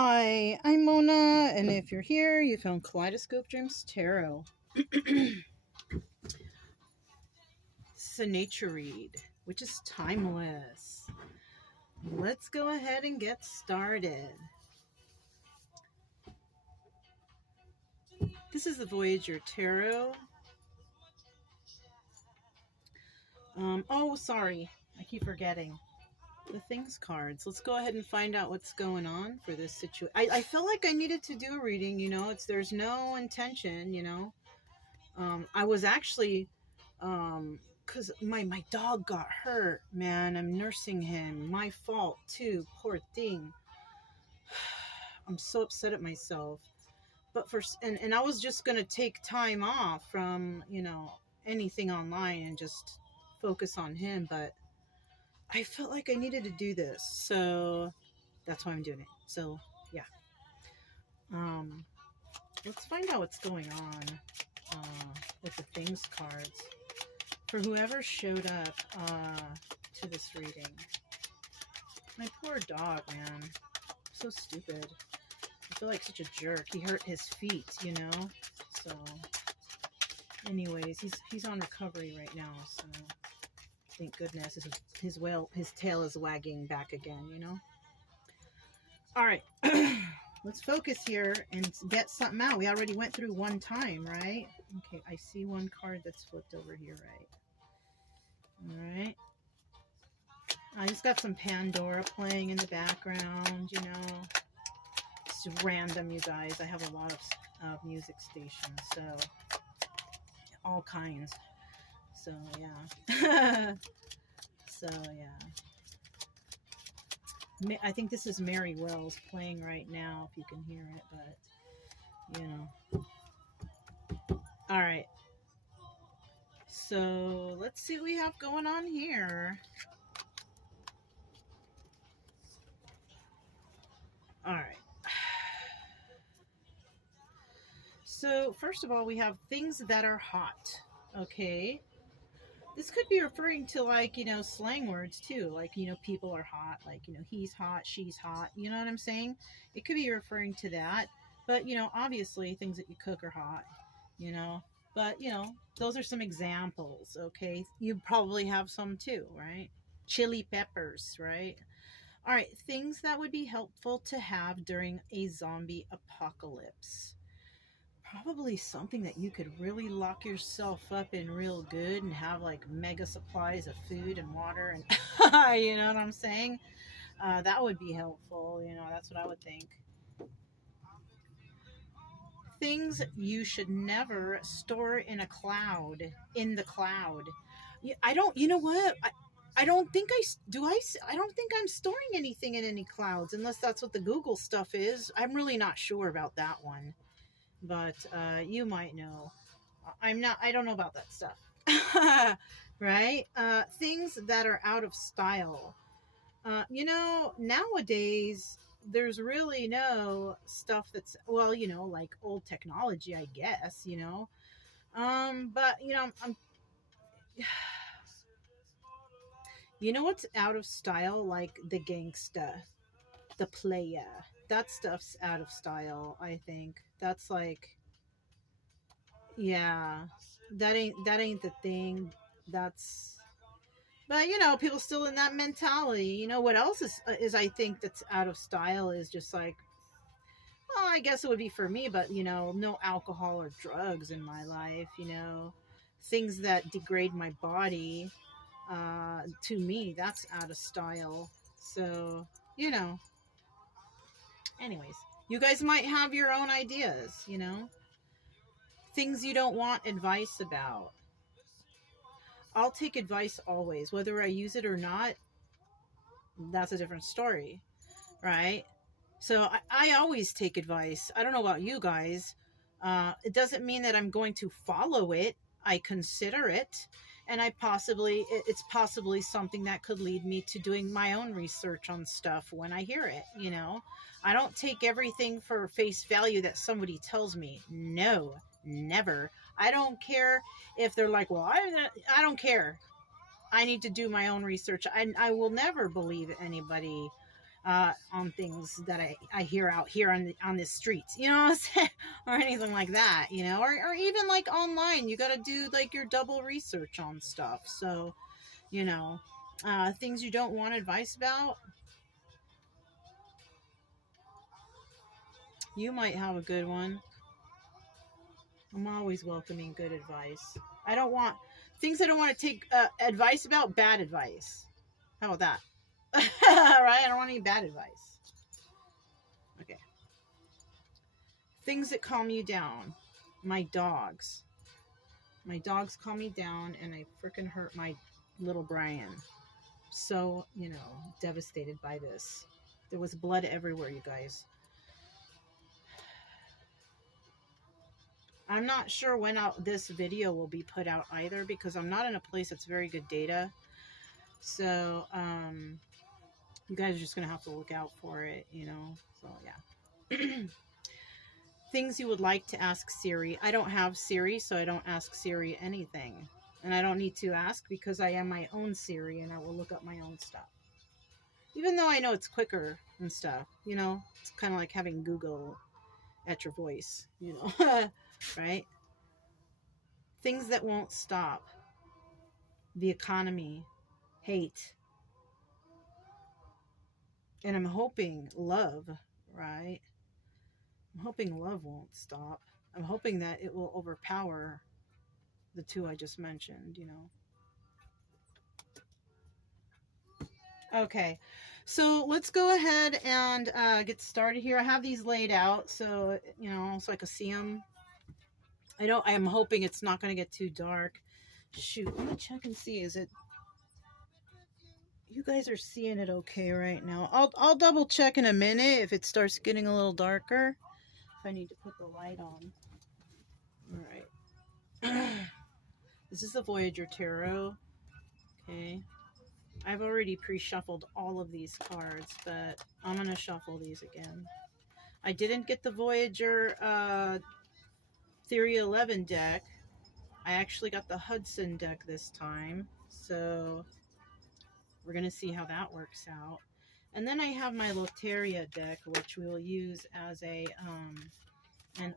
Hi, I'm Mona, and if you're here, you found Kaleidoscope Dreams Tarot. It's a nature read, which is timeless. Let's go ahead and get started. This is the Voyager Tarot. Oh, sorry. I keep forgetting. The things cards. Let's go ahead and find out what's going on for this situation. I feel like I needed to do a reading, there's no intention. I was actually because my dog got hurt, man. I'm nursing him. My fault too, poor thing. I'm so upset at myself. But and I was just gonna take time off from anything online and just focus on him, but I felt like I needed to do this, so that's why I'm doing it. So yeah, let's find out what's going on with the things cards for whoever showed up to this reading. My poor dog, man. So stupid. I feel like such a jerk. He hurt his feet, So, anyways, he's on recovery right now. So, thank goodness his tail is wagging back again. All right, let's focus here and get something out. We already went through one time, right? Okay, I see one card that's flipped over here, right? All right. I just got some Pandora playing in the background, It's random, you guys. I have a lot of music stations, so all kinds. So, yeah. So, yeah. I think this is Mary Wells playing right now, if you can hear it, but, All right. So, let's see what we have going on here. All right. So, first of all, we have things that are hot. Okay. This could be referring to, slang words too. People are hot. He's hot, she's hot. You know what I'm saying? It could be referring to that. But, obviously, things that you cook are hot. But, those are some examples. Okay. You probably have some too, right? Chili peppers, right? All right. Things that would be helpful to have during a zombie apocalypse. Probably something that you could really lock yourself up in real good and have mega supplies of food and water and you know what I'm saying? That would be helpful. That's what I would think. Things you should never store in the cloud. I don't, you know what? I don't think I don't think I'm storing anything in any clouds unless that's what the Google stuff is. I'm really not sure about that one. But you might know. I don't know about that stuff. Right? Things that are out of style. Nowadays, there's really no stuff that's, like old technology, I guess, but, I'm what's out of style? Like the gangsta, the playa. That stuff's out of style, I think. That's yeah, that ain't the thing. But people still in that mentality. What else is I think that's out of style is just well, I guess it would be for me, but no alcohol or drugs in my life. Things that degrade my body. To me, that's out of style. So anyways, you guys might have your own ideas. Things you don't want advice about. I'll take advice always, whether I use it or not. That's a different story, right? So I always take advice. I don't know about you guys. It doesn't mean that I'm going to follow it. I consider it, and it's possibly something that could lead me to doing my own research on stuff when I hear it. I don't take everything for face value that somebody tells me. No, never. I don't care if they're like, well, I don't care. I need to do my own research. I will never believe anybody on things that I hear out here on the streets, you know what I'm saying? Or anything like that, you know, or even like online, you got to do like your double research on stuff. So, you know, things you don't want advice about, you might have a good one. I'm always welcoming good advice. I don't want things I don't want to take advice about, bad advice. How about that? Right? I don't want any bad advice. Okay. Things that calm you down. My dogs. My dogs calm me down, and I freaking hurt my little Brian. So, you know, devastated by this. There was blood everywhere, you guys. I'm not sure when this video will be put out either, because I'm not in a place that's very good data. So, you guys are just going to have to look out for it, you know. So, yeah. Things you would like to ask Siri. I don't have Siri, so I don't ask Siri anything. And I don't need to ask because I am my own Siri and I will look up my own stuff. Even though I know it's quicker and stuff, you know. It's kind of like having Google at your voice, you know. Right? Things that won't stop. The economy. Hate. And I'm hoping love, right? I'm hoping love won't stop. I'm hoping that it will overpower the two I just mentioned, you know. Okay, so let's go ahead and get started here. I have these laid out so, you know, so I can see them. I'm hoping it's not going to get too dark. Shoot, let me check and see. Is it... You guys are seeing it okay right now. I'll double check in a minute if it starts getting a little darker. If I need to put the light on. All right. This is the Voyager Tarot. Okay. I've already pre-shuffled all of these cards, but I'm going to shuffle these again. I didn't get the Voyager Theory 11 deck. I actually got the Hudson deck this time. So we're going to see how that works out. And then I have my Loteria deck, which we will use as an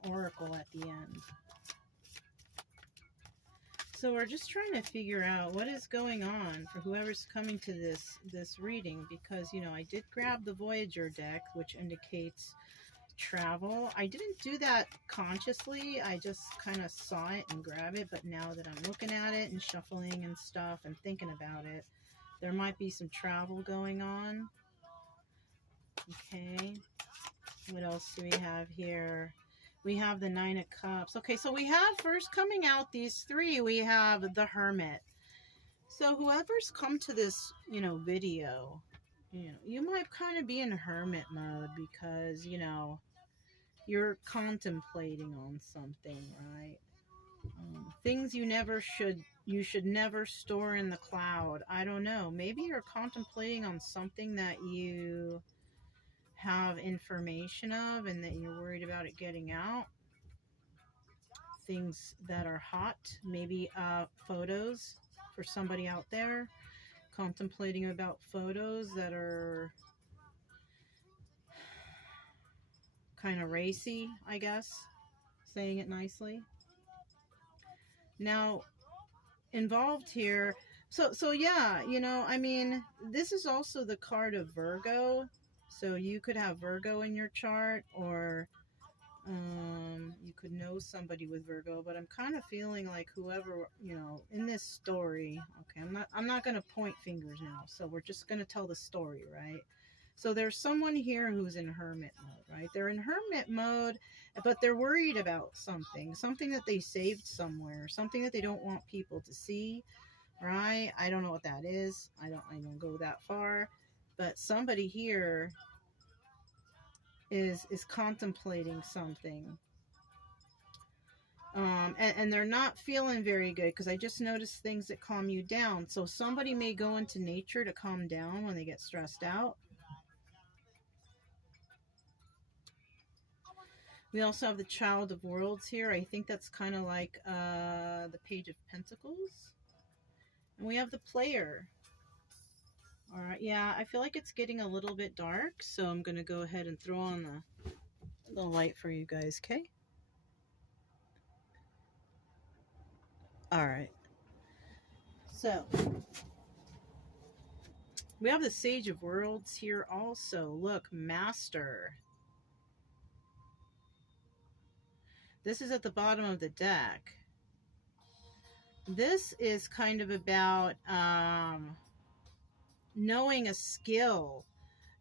oracle at the end. So we're just trying to figure out what is going on for whoever's coming to this reading, because, you know, I did grab the Voyager deck, which indicates travel. I didn't do that consciously. I just kind of saw it and grab it, but now that I'm looking at it and shuffling and stuff and thinking about it, there might be some travel going on. Okay. What else do we have here? We have the Nine of Cups. Okay, so we have first coming out these three. We have the Hermit. So whoever's come to this, you know, video, you know, you might kind of be in hermit mode because, you know, you're contemplating on something, right? Things you should never store in the cloud. I don't know. Maybe you're contemplating on something that you have information of and that you're worried about it getting out. Things that are hot, maybe photos for somebody out there contemplating about photos that are kind of racy, I guess, saying it nicely. Now, involved here, so yeah, you know, I mean, this is also the card of Virgo. So you could have Virgo in your chart, or you could know somebody with Virgo, but I'm kind of feeling like whoever, you know, in this story, okay, I'm not going to point fingers now. So we're just going to tell the story, right? So there's someone here who's in hermit mode, right? They're in hermit mode, but they're worried about something that they saved somewhere, something that they don't want people to see, right? I don't know what that is. I don't go that far. But somebody here is contemplating something. And they're not feeling very good, because I just noticed things that calm you down. So somebody may go into nature to calm down when they get stressed out. We also have the Child of Worlds here. I think that's kind of like the Page of Pentacles. And we have the Player. All right, yeah, I feel like it's getting a little bit dark, so I'm going to go ahead and throw on the light for you guys, okay? All right. So, we have the Sage of Worlds here also. Look, Master. This is at the bottom of the deck. This is kind of about knowing a skill,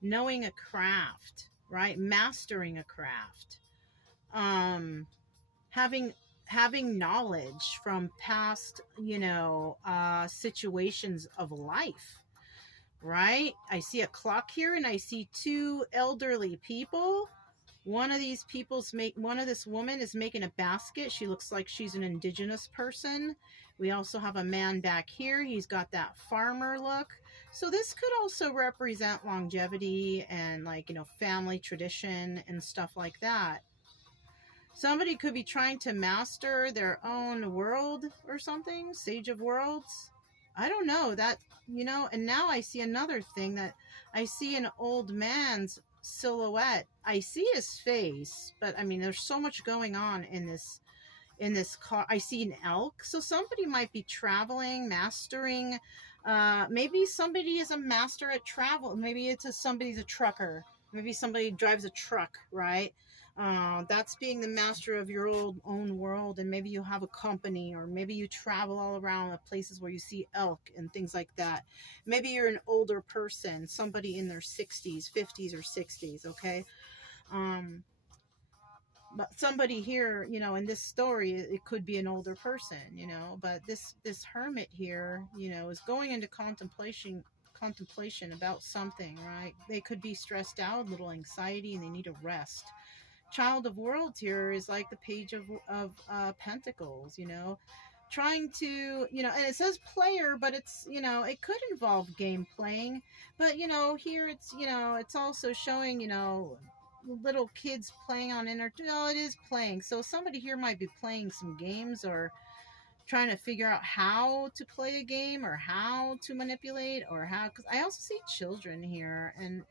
knowing a craft, right? Mastering a craft. Having knowledge from past, situations of life, right? I see a clock here and I see two elderly people. One of these one of this woman is making a basket. She looks like she's an indigenous person. We also have a man back here. He's got that farmer look. So this could also represent longevity and, like, family tradition and stuff like that. Somebody could be trying to master their own world or something. Sage of Worlds. I don't know that, and now I see another thing, that I see an old man's silhouette. I see his face, but I mean, there's so much going on in this car. I see an elk. So somebody might be traveling, mastering. Maybe somebody is a master at travel. Maybe somebody's a trucker. Maybe somebody drives a truck, right? That's being the master of your own world. And maybe you have a company, or maybe you travel all around the places where you see elk and things like that. Maybe you're an older person, somebody in their 60s, 50s, or 60s, okay? But somebody here, in this story, it could be an older person, but this hermit here, is going into contemplation about something, right? They could be stressed out, a little anxiety, and they need a rest. Child of Worlds here is like the Page of Pentacles, trying to, and it says player, but it's, it could involve game playing, but, here it's also showing, little kids playing on it is playing. So somebody here might be playing some games, or trying to figure out how to play a game, or how to manipulate, or how, because I also see children here, and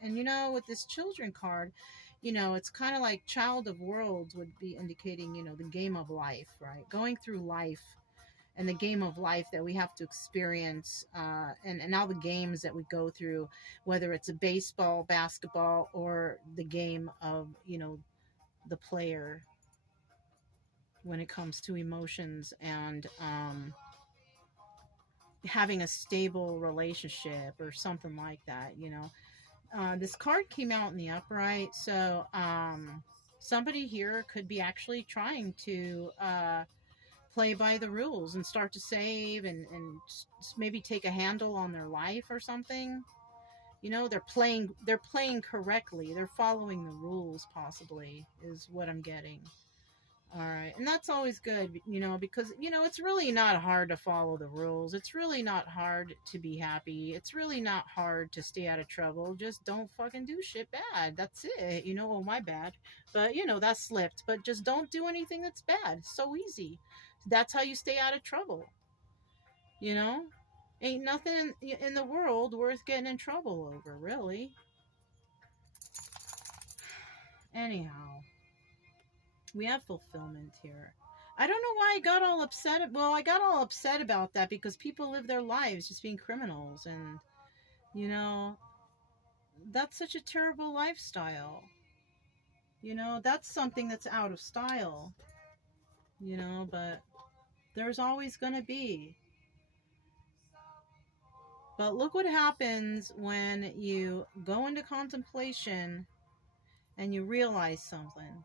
with this children card, it's kind of like Child of Worlds would be indicating, the game of life, right? Going through life, and the game of life that we have to experience, and all the games that we go through, whether it's a baseball, basketball, or the game of, the player, when it comes to emotions and having a stable relationship or something like that, this card came out in the upright, so somebody here could be actually trying to play by the rules and start to save, and maybe take a handle on their life or something. They're playing correctly. They're following the rules, possibly, is what I'm getting. All right. And that's always good, because, it's really not hard to follow the rules. It's really not hard to be happy. It's really not hard to stay out of trouble. Just don't fucking do shit bad. That's it. Oh, my bad. But, that slipped. But just don't do anything that's bad. So easy. That's how you stay out of trouble. Ain't nothing in the world worth getting in trouble over, really. Anyhow. We have fulfillment here. I don't know why I got all upset. Well, I got all upset about that because people live their lives just being criminals. And, that's such a terrible lifestyle. That's something that's out of style. But there's always going to be. But look what happens when you go into contemplation and you realize something.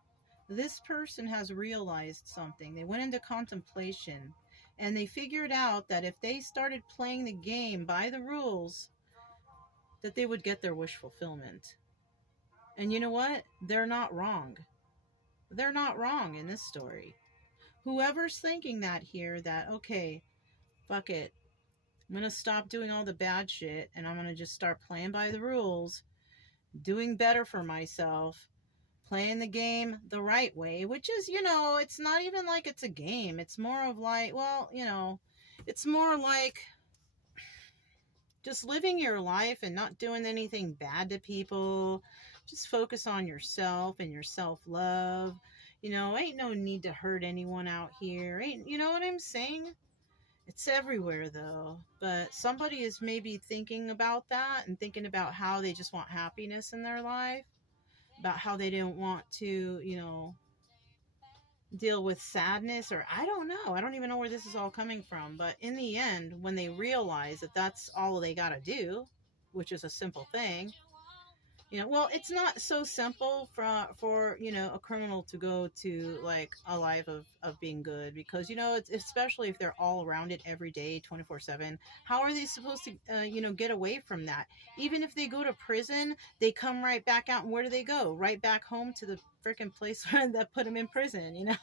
This person has realized something. They went into contemplation and they figured out that if they started playing the game by the rules, that they would get their wish fulfillment. And you know what? They're not wrong. They're not wrong in this story. Whoever's thinking that here, that, okay, fuck it, I'm going to stop doing all the bad shit and I'm going to just start playing by the rules, doing better for myself, playing the game the right way, which is, it's not even like it's a game. It's more of like, well, it's more like just living your life and not doing anything bad to people. Just focus on yourself and your self-love. Ain't no need to hurt anyone out here. Ain't, you know what I'm saying? It's everywhere though. But somebody is maybe thinking about that and thinking about how they just want happiness in their life, about how they didn't want to, deal with sadness, or I don't know. I don't even know where this is all coming from. But in the end, when they realize that that's all they got to do, which is a simple thing, well, it's not so simple for a criminal to go to like a life of being good, because it's, especially if they're all around it every day 24/7. How are they supposed to get away from that? Even if they go to prison, they come right back out, and where do they go? Right back home to the freaking place that put them in prison.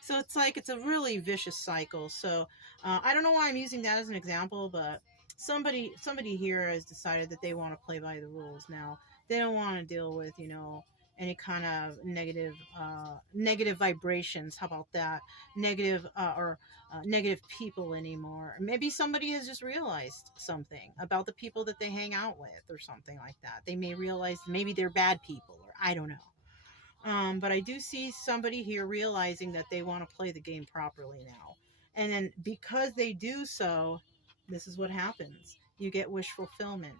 So it's like, it's a really vicious cycle. So I don't know why I'm using that as an example, but somebody here has decided that they want to play by the rules now. They don't want to deal with any kind of negative vibrations. How about that? Negative or negative people anymore. Maybe somebody has just realized something about the people that they hang out with, or something like that. They may realize maybe they're bad people, or I don't know. But I do see somebody here realizing that they want to play the game properly now. And then because they do so, this is what happens. You get wish fulfillment.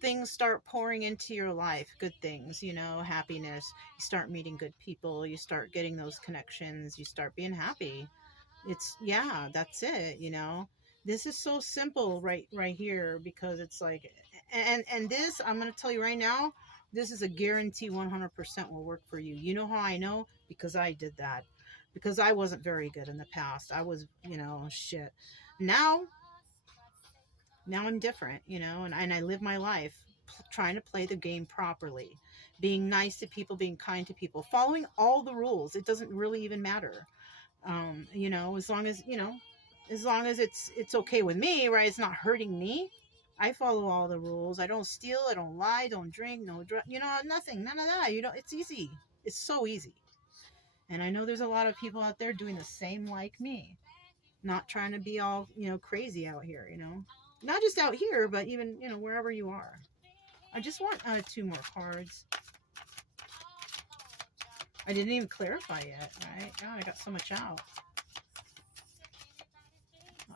Things start pouring into your life, good things, happiness. You start meeting good people. You start getting those connections. You start being happy. Yeah, that's it. This is so simple right here, because it's like, and this, I'm going to tell you right now, this is a guarantee 100% will work for you. You know how I know? Because I did that. Because I wasn't very good in the past. I was, shit. Now I'm different, and I live my life trying to play the game properly, being nice to people, being kind to people, following all the rules. It doesn't really even matter. As long as, it's okay with me, right? It's not hurting me. I follow all the rules. I don't steal. I don't lie. Don't drink. No drug. Nothing. None of that. It's easy. It's so easy. And I know there's a lot of people out there doing the same like me, not trying to be all, crazy out here, not just out here, but even, wherever you are. I just want 2 more cards. I didn't even clarify yet, right? God, I got so much out.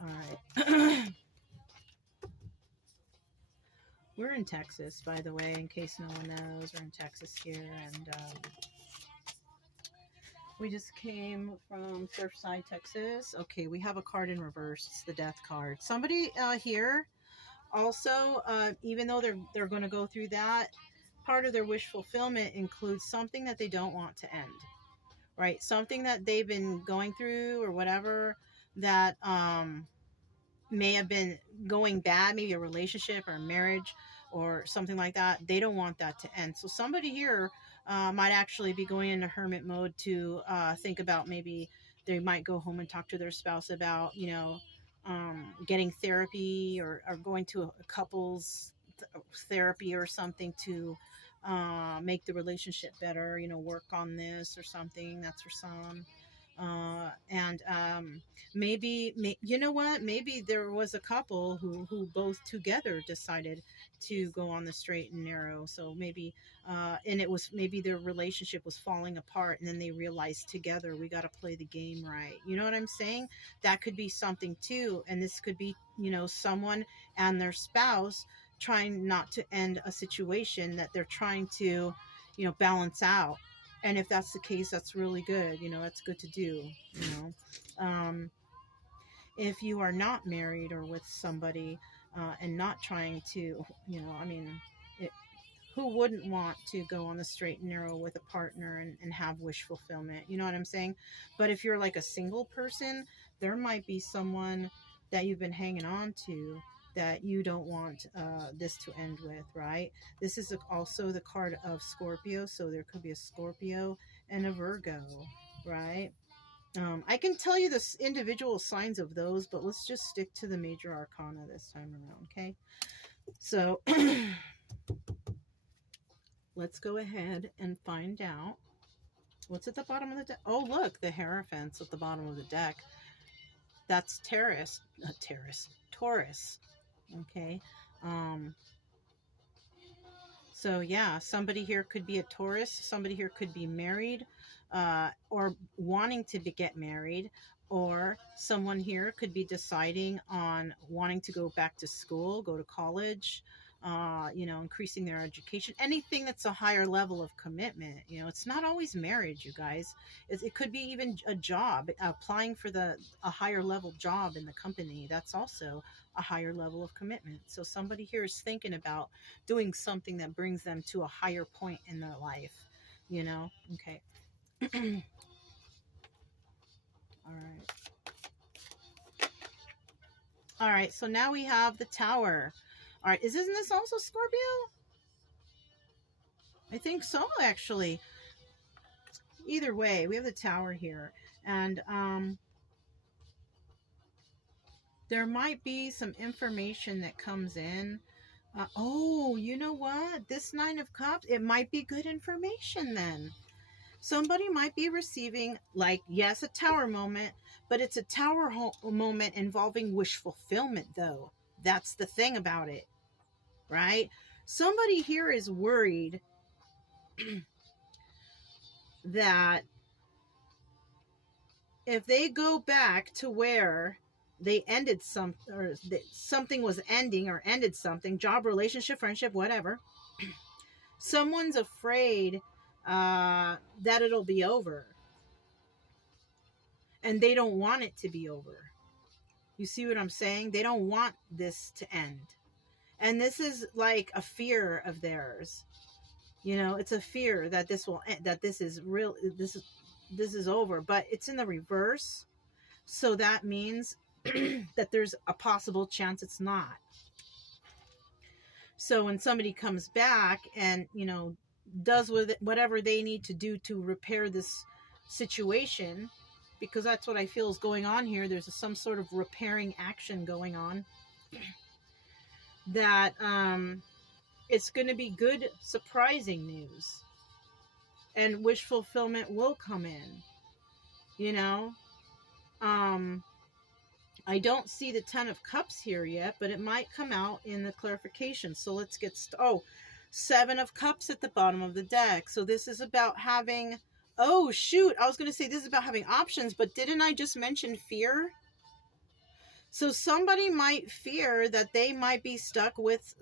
All right. We're in Texas, by the way, in case no one knows. We're in Texas here, and we just came from Surfside, Texas. Okay, we have a card in reverse. It's the Death card. Somebody here also, even though they're going to go through that, part of their wish fulfillment includes something that they don't want to end, right? Something that they've been going through or whatever that may have been going bad, maybe a relationship or a marriage or something like that. They don't want that to end. So somebody here might actually be going into hermit mode to think about, maybe they might go home and talk to their spouse about, getting therapy, or going to a couples therapy or something to make the relationship better, work on this or something. That's for some. And maybe, you know what? Maybe there was a couple who both together decided to go on the straight and narrow. So maybe, and it was, maybe their relationship was falling apart, and then they realized together, we got to play the game right. You know what I'm saying? That could be something too. And this could be, someone and their spouse trying not to end a situation that they're trying to, balance out. And if that's the case, that's really good. That's good to do. If you are not married or with somebody and not trying to, it, who wouldn't want to go on the straight and narrow with a partner and have wish fulfillment? You know what I'm saying? But if you're like a single person, there might be someone that you've been hanging on to that you don't want this to end with, right? This is also the card of Scorpio, so there could be a Scorpio and a Virgo, right? I can tell you the individual signs of those, but let's just stick to the major arcana this time around, okay? So let's go ahead and find out what's at the bottom of the deck. Oh, look, the Hierophant's at the bottom of the deck. That's Taurus. Okay. Um, so yeah, somebody here could be a Taurus. Somebody here could be married, or wanting to get married, or someone here could be deciding on wanting to go back to school, go to college, increasing their education, anything that's a higher level of commitment. It's not always marriage, you guys. It could be even a job, applying for a higher level job in the company. That's also a higher level of commitment. So somebody here is thinking about doing something that brings them to a higher point in their life. Okay. All right. All right, so now we have the Tower. All right, isn't this also Scorpio? I think so, actually. Either way, we have the Tower here. And there might be some information that comes in. Oh, you know what? This Nine of Cups, it might be good information then. Somebody might be receiving, like, yes, a Tower moment, but it's a Tower moment involving wish fulfillment, though. That's the thing about it, right? Somebody here is worried that if they go back to where they ended something was ending, or ended something, job, relationship, friendship, whatever, someone's afraid that it'll be over, and they don't want it to be over. You see what I'm saying? They don't want this to end, and this is like a fear of theirs. It's a fear that this will end, that this is real, this is over, but it's in the reverse. So that means that there's a possible chance it's not. So when somebody comes back and, does with it whatever they need to do to repair this situation, because that's what I feel is going on here. There's some sort of repairing action going on, that it's going to be good, surprising news. And wish fulfillment will come in. I don't see the Ten of Cups here yet, but it might come out in the clarification. So let's get Seven of Cups at the bottom of the deck. So this is about having, oh shoot, I was going to say this is about having options, but didn't I just mention fear? So somebody might fear that they might be stuck with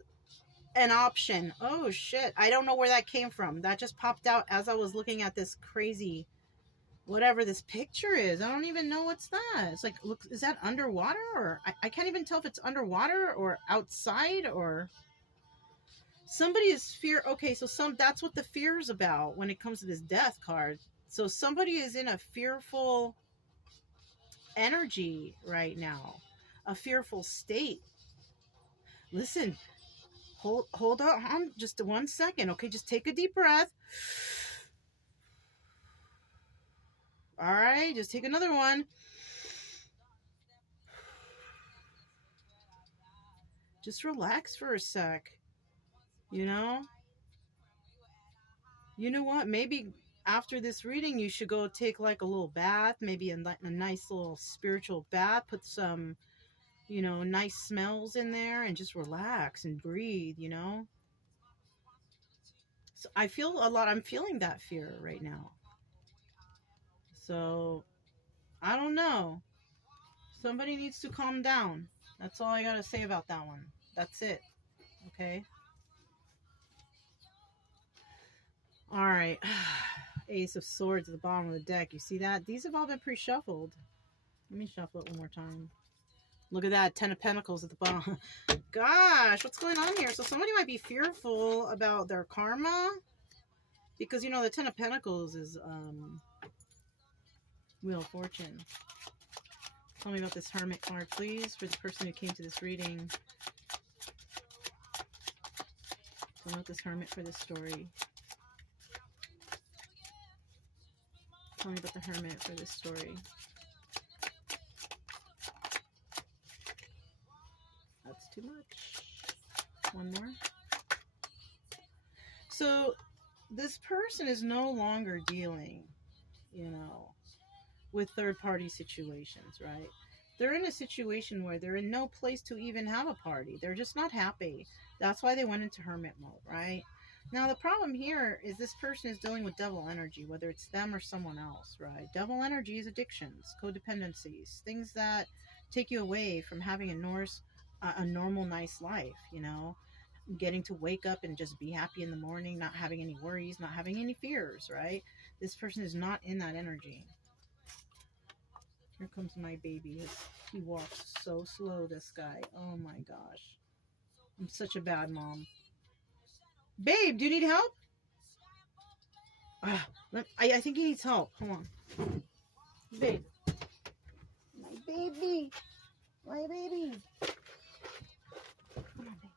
an option. Oh shit, I don't know where that came from. That just popped out as I was looking at this crazy, whatever this picture is. I don't even know what's that. It's like, look, is that underwater? Or I can't even tell if it's underwater or outside, or somebody is fear. Okay, so that's what the fear is about when it comes to this Death card. So somebody is in a fearful energy right now, a fearful state. Listen, hold on just 1 second. Okay, just take a deep breath. All right, just take another one. Just relax for a sec. You know what? Maybe after this reading, you should go take like a little bath, maybe a nice little spiritual bath, put some, nice smells in there, and just relax and breathe, So I'm feeling that fear right now. So I don't know. Somebody needs to calm down. That's all I got to say about that one. That's it. Okay. All right. Ace of Swords at the bottom of the deck. You see that? These have all been pre-shuffled. Let me shuffle it one more time. Look at that. 10 of Pentacles at the bottom. Gosh, what's going on here? So somebody might be fearful about their karma. Because, the 10 of Pentacles is Wheel of Fortune. Tell me about this Hermit card, please, for the person who came to this reading. Tell me about this Hermit for this story. Tell me about the Hermit for this story. That's too much. One more. So this person is no longer dealing, with third-party situations, right? They're in a situation where they're in no place to even have a party. They're just not happy. That's why they went into hermit mode, right? Now, the problem here is this person is dealing with devil energy, whether it's them or someone else, right? Devil energy is addictions, codependencies, things that take you away from having a normal, nice life, you know? Getting to wake up and just be happy in the morning, not having any worries, not having any fears, right? This person is not in that energy. Here comes my baby. He walks so slow, this guy. Oh my gosh. I'm such a bad mom. Babe, do you need help? I think he needs help. Come on. Babe. My baby. My baby. Come on, babe.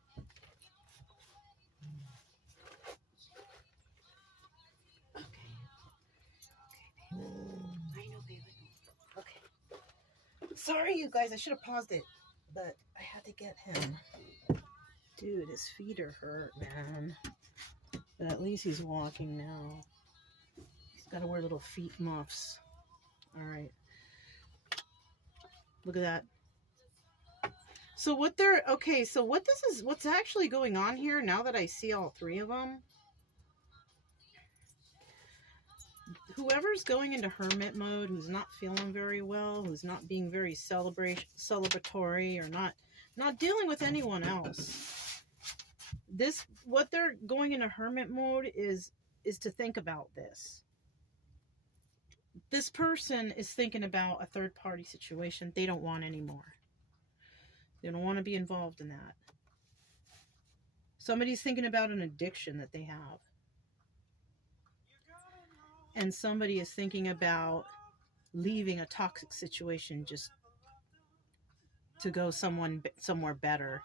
Okay. Okay, babe. I know, babe. Okay. Sorry, you guys. I should have paused it. But I had to get him. Dude, his feet are hurt, man. But at least he's walking now. He's got to wear little feet muffs. All right. Look at that. So what's actually going on here now that I see all three of them? Whoever's going into hermit mode, who's not feeling very well, who's not being very celebratory, or not dealing with anyone else. What they're going into hermit mode is to think about this. This person is thinking about a third party situation they don't want anymore. They don't want to be involved in that. Somebody's thinking about an addiction that they have. And somebody is thinking about leaving a toxic situation just to go somewhere better.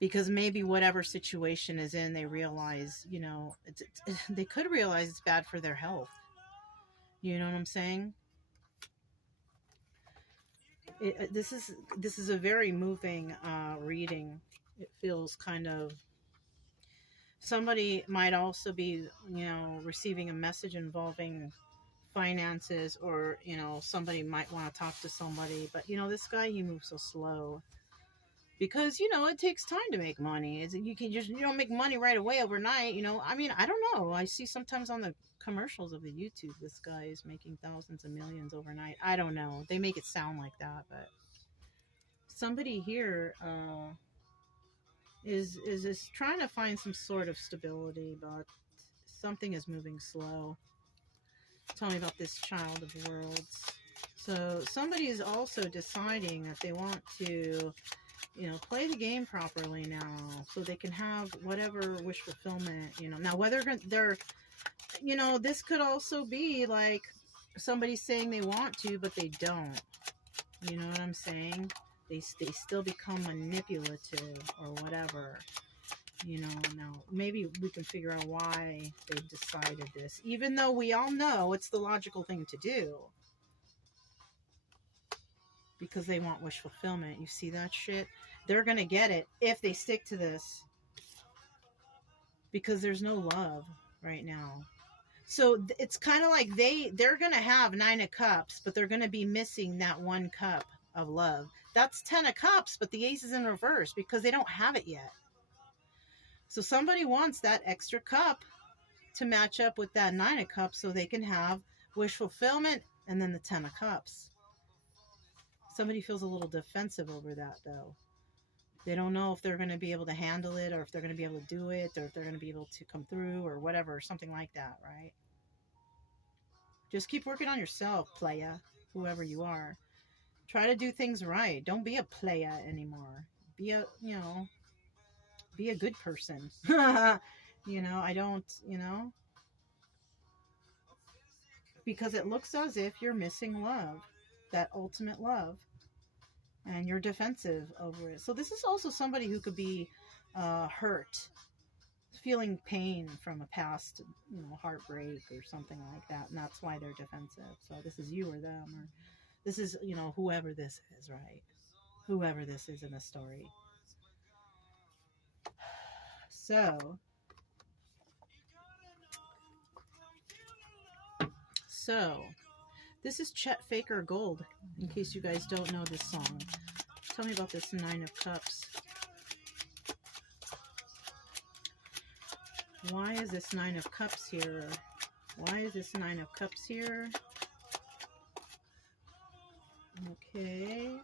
Because maybe whatever situation is in, they realize, you know, they could realize it's bad for their health. You know what I'm saying? This is a very moving reading. It feels kind of... Somebody might also be, you know, receiving a message involving finances, or, you know, somebody might want to talk to somebody. But, you know, this guy, he moves so slow. Because, you know, it takes time to make money. You don't make money right away overnight, you know. I mean, I don't know. I see sometimes on the commercials of the YouTube, this guy is making thousands of millions overnight. I don't know. They make it sound like that, but somebody here is trying to find some sort of stability, but something is moving slow. Tell me about this child of worlds. So somebody is also deciding that they want to, you know, play the game properly now, so they can have whatever wish fulfillment, you know. Now, whether they're, you know, this could also be like somebody saying they want to, but they don't. You know what I'm saying? They still become manipulative or whatever. You know, now maybe we can figure out why they decided this, even though we all know it's the logical thing to do. Because they want wish fulfillment. You see that shit? They're going to get it if they stick to this. Because there's no love right now. So it's kind of like they're going to have 9 of Cups, but they're going to be missing that 1 cup of love. That's 10 of Cups, but the Ace is in reverse because they don't have it yet. So somebody wants that extra cup to match up with that 9 of Cups so they can have wish fulfillment and then the 10 of Cups. Somebody feels a little defensive over that, though. They don't know if they're going to be able to handle it, or if they're going to be able to do it, or if they're going to be able to come through, or whatever, something like that, right? Just keep working on yourself, playa, whoever you are. Try to do things right. Don't be a playa anymore. Be a, you know, be a good person. You know, I don't, you know, because it looks as if you're missing love, that ultimate love, and you're defensive over it. So this is also somebody who could be hurt, feeling pain from a past, you know, heartbreak or something like that, and that's why they're defensive. So this is you or them, or this is, you know, whoever this is, right? Whoever this is in the story. So This is Chet Faker Gold, in case you guys don't know this song. Tell me about this Nine of Cups. Why is this Nine of Cups here? Why is this Nine of Cups here? Okay.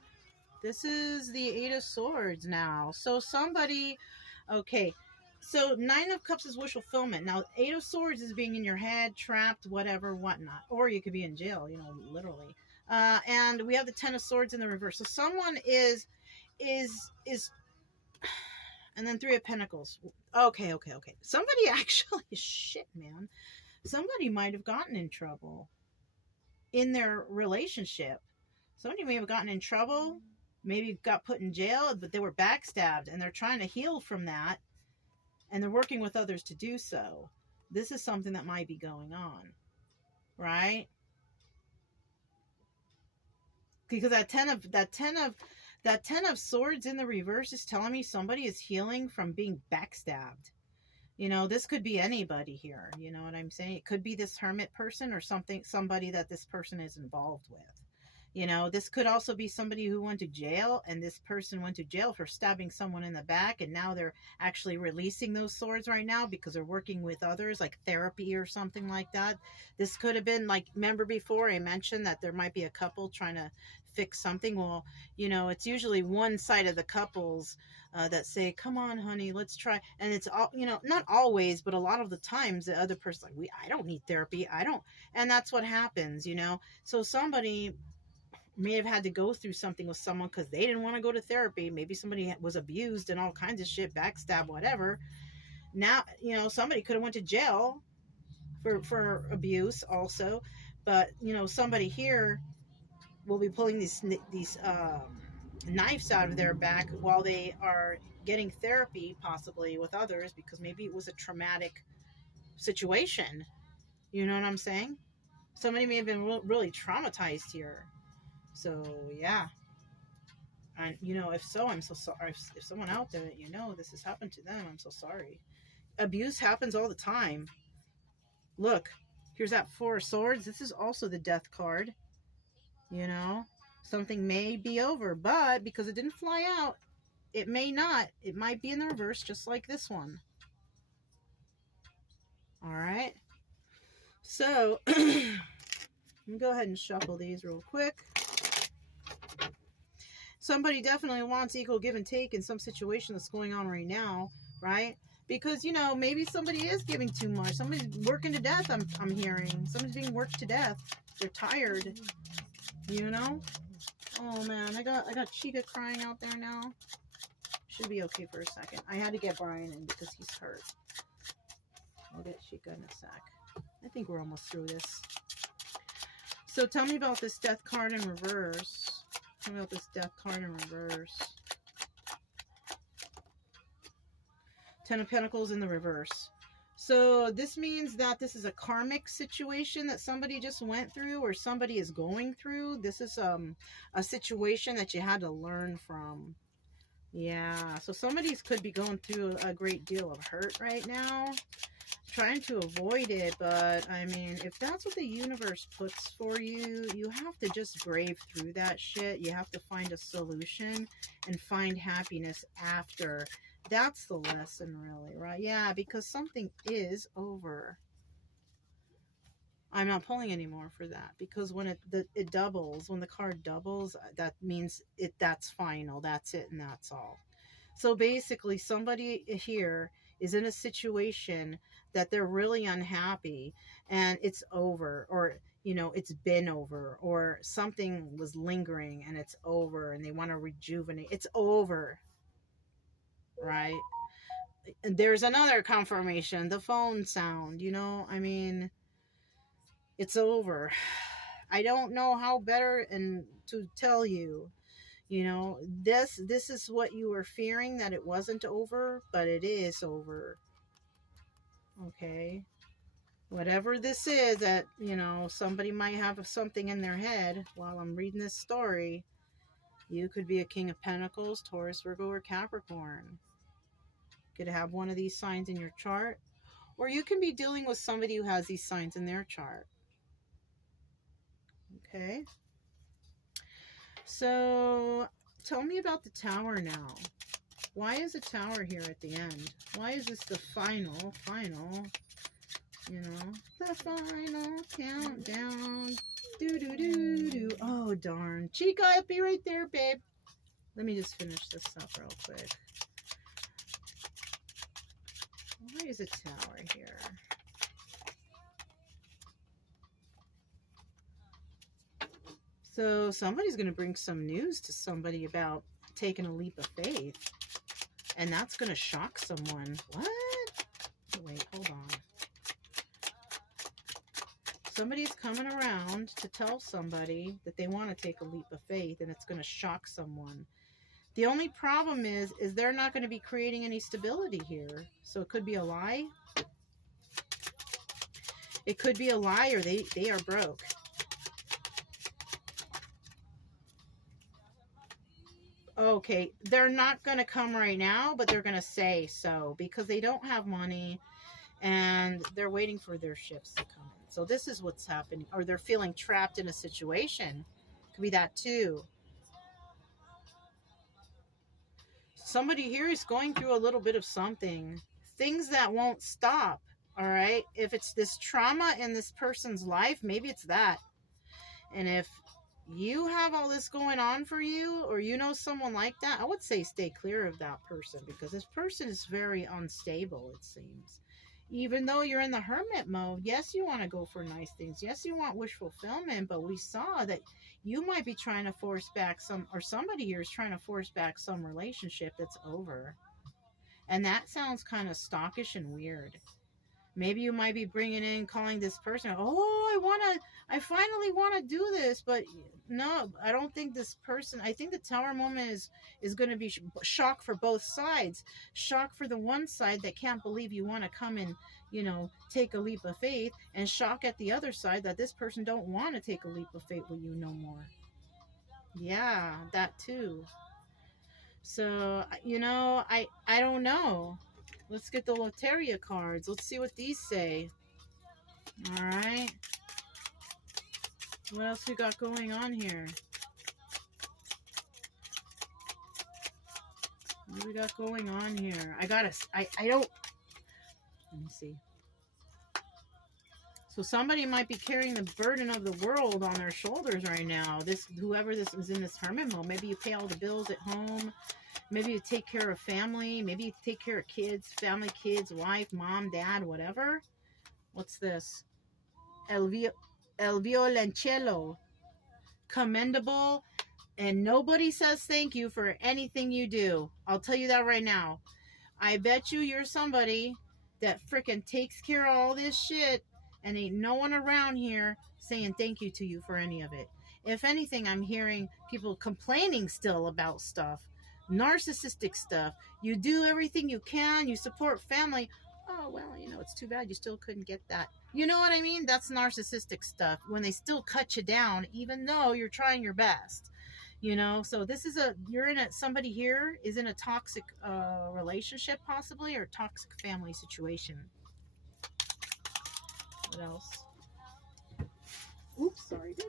This is the Eight of Swords now. So somebody, okay. So Nine of Cups is wish fulfillment. Now, Eight of Swords is being in your head, trapped, whatever, whatnot. Or you could be in jail, you know, literally. And we have the Ten of Swords in the reverse. So someone is, and then Three of Pentacles. Okay. Somebody actually, shit, man. Somebody might have gotten in trouble in their relationship. Somebody may have gotten in trouble, maybe got put in jail, but they were backstabbed, and they're trying to heal from that, and they're working with others to do so. This is something that might be going on, right? Because that ten of Swords in the reverse is telling me somebody is healing from being backstabbed. You know, this could be anybody here. You know what I'm saying? It could be this hermit person or somebody that this person is involved with. You know, this could also be somebody who went to jail, and this person went to jail for stabbing someone in the back, and now they're actually releasing those swords right now because they're working with others, like therapy or something like that. This could have been, like, remember before I mentioned that there might be a couple trying to fix something? Well, you know, it's usually one side of the couples that say, come on, honey, let's try. And it's all, you know, not always, but a lot of the times the other person, like, I don't need therapy. I don't. And that's what happens, you know? So somebody may have had to go through something with someone because they didn't want to go to therapy. Maybe somebody was abused and all kinds of shit, backstab, whatever. Now, you know, somebody could have went to jail for abuse also. But, you know, somebody here will be pulling these knives out of their back while they are getting therapy, possibly with others, because maybe it was a traumatic situation. You know what I'm saying? Somebody may have been really traumatized here. So, yeah. And, you know, if so, I'm so sorry. If someone out there, you know, this has happened to them, I'm so sorry. Abuse happens all the time. Look, here's that Four of Swords. This is also the Death card. You know, something may be over, but because it didn't fly out, it may not. It might be in the reverse, just like this one. All right. So, let me go ahead and shuffle these real quick. Somebody definitely wants equal give and take in some situation that's going on right now, right? Because, you know, maybe somebody is giving too much. Somebody's working to death, I'm hearing. Somebody's being worked to death. They're tired, you know? Oh, man, I got Chica crying out there now. Should be okay for a second. I had to get Brian in because he's hurt. I'll get Chica in a sec. I think we're almost through this. So tell me about this Death card in reverse. Tell me about this Death card in reverse. Ten of Pentacles in the reverse. So this means that this is a karmic situation that somebody just went through or somebody is going through. This is a situation that you had to learn from. Yeah, so somebody could be going through a great deal of hurt right now, trying to avoid it. But I mean, if that's what the universe puts for you, you have to just brave through that shit. You have to find a solution and find happiness after. That's the lesson, really, right? Yeah, because something is over. I'm not pulling anymore for that, because when it doubles, when the card doubles, that means that's final. That's it, and that's all. So basically, somebody here is in a situation that they're really unhappy, and it's over, or, you know, it's been over, or something was lingering and it's over, and they want to rejuvenate. It's over, right? There's another confirmation, the phone sound, you know, I mean, it's over. I don't know how better and to tell you, you know, this is what you were fearing, that it wasn't over, but it is over. Okay. Whatever this is that, you know, somebody might have something in their head while I'm reading this story. You could be a King of Pentacles, Taurus, Virgo, or Capricorn. You could have one of these signs in your chart, or you can be dealing with somebody who has these signs in their chart. Okay. So tell me about the Tower now. Why is the Tower here at the end? Why is this the final, you know, the final countdown? Do. Oh, darn. Chica, I'll be right there, babe. Let me just finish this up real quick. Why is a Tower here? So somebody's going to bring some news to somebody about taking a leap of faith. And that's going to shock someone. What? Wait, hold on. Somebody's coming around to tell somebody that they want to take a leap of faith, and it's going to shock someone. The only problem is they're not going to be creating any stability here. So it could be a lie. It could be a lie, or they are broke. Okay, they're not going to come right now, but they're going to say so because they don't have money and they're waiting for their ships to come in. So this is what's happening. Or they're feeling trapped in a situation. Could be that too. Somebody here is going through a little bit of something. Things that won't stop, all right? If it's this trauma in this person's life, maybe it's that. And if you have all this going on for you, or you know someone like that, I would say stay clear of that person, because this person is very unstable, it seems. Even though you're in the hermit mode, yes, you want to go for nice things. Yes, you want wish fulfillment, but we saw that you might be trying to force back some, or somebody here is trying to force back some relationship that's over. And that sounds kind of stalkish and weird. Maybe you might be bringing in, calling this person, oh, I finally want to do this, but no, I don't think this person, I think the Tower moment is going to be shock for both sides. Shock for the one side that can't believe you want to come and, you know, take a leap of faith, and shock at the other side that this person don't want to take a leap of faith with you no more. Yeah, that too. So, you know, I don't know. Let's get the Loteria cards. Let's see what these say. All right. What else we got going on here? What do we got going on here? I don't. Let me see. So somebody might be carrying the burden of the world on their shoulders right now. Whoever this is in this hermit mode. Maybe you pay all the bills at home. Maybe you take care of family. Maybe you take care of kids, family, kids, wife, mom, dad, whatever. What's this? El violoncello. Commendable. And nobody says thank you for anything you do. I'll tell you that right now. I bet you're somebody that freaking takes care of all this shit, and ain't no one around here saying thank you to you for any of it. If anything, I'm hearing people complaining still about stuff. Narcissistic stuff. You do everything you can. You support family. Oh, well, you know, it's too bad you still couldn't get that. You know what I mean? That's narcissistic stuff. When they still cut you down, even though you're trying your best. You know, so this is somebody here is in a toxic relationship possibly, or toxic family situation. What else? Oops, sorry, dude.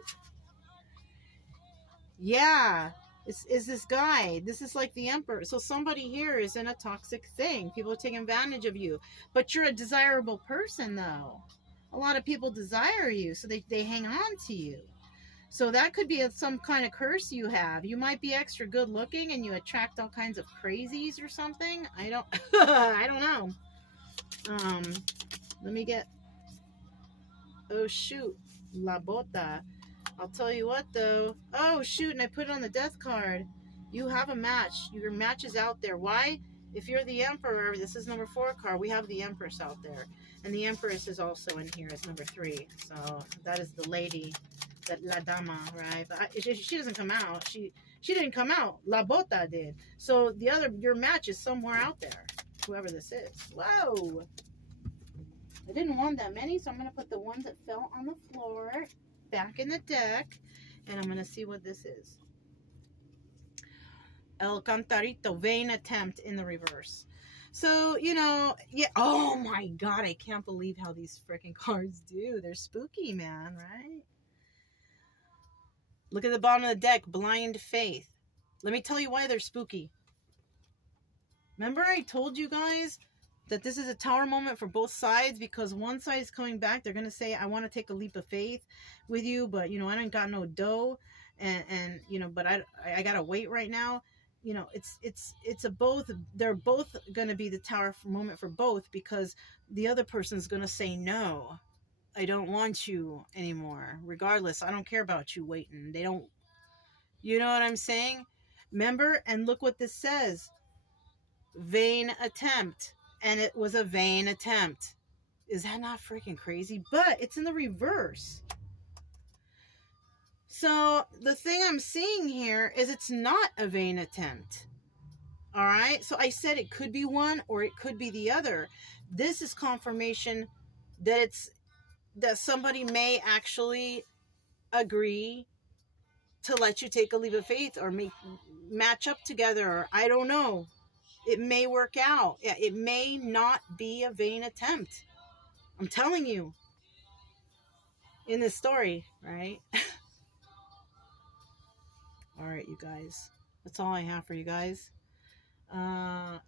Yeah. Is this guy. This is like the Emperor. So somebody here is in a toxic thing. People are taking advantage of you. But you're a desirable person, though. A lot of people desire you, so they hang on to you. So that could be some kind of curse you have. You might be extra good looking and you attract all kinds of crazies or something. I don't I don't know. Let me get, oh shoot, La Bota. I'll tell you what though. Oh shoot, and I put it on the death card. You have a match. Your match is out there. Why? If you're the Emperor, this is number 4 card. We have the Empress out there. And the Empress is also in here as number 3. So that is the lady, that La Dama, right? But she doesn't come out. She didn't come out. La Bota did. So your match is somewhere out there. Whoever this is. Whoa. I didn't want that many, so I'm going to put the ones that fell on the floor back in the deck. And I'm going to see what this is. El Cantarito, vain attempt in the reverse. So, you know, yeah. Oh my God, I can't believe how these freaking cards do. They're spooky, man, right? Look at the bottom of the deck, blind faith. Let me tell you why they're spooky. Remember I told you guys that this is a tower moment for both sides, because one side is coming back. They're going to say, I want to take a leap of faith with you, but, you know, I don't got no dough. And you know, but I got to wait right now. You know, it's a both. They're both going to be the tower moment for both, because the other person's going to say, no, I don't want you anymore. Regardless, I don't care about you waiting. They don't, you know what I'm saying? Remember, and look what this says. Vain attempt. And it was a vain attempt. Is that not freaking crazy? But it's in the reverse. So the thing I'm seeing here is it's not a vain attempt. All right. So I said it could be one or it could be the other. This is confirmation that that somebody may actually agree to let you take a leap of faith, or match up together, or I don't know. It may work out. It may not be a vain attempt. I'm telling you, in this story, right? All right, you guys. That's all I have for you guys.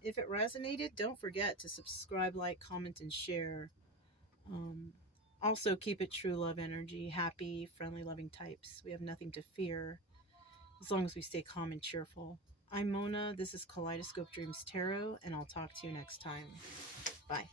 If it resonated, don't forget to subscribe, like, comment, and share. Also, keep it true love energy. Happy, friendly, loving types. We have nothing to fear as long as we stay calm and cheerful. I'm Mona. This is Kaleidoscope Dreams Tarot, and I'll talk to you next time. Bye.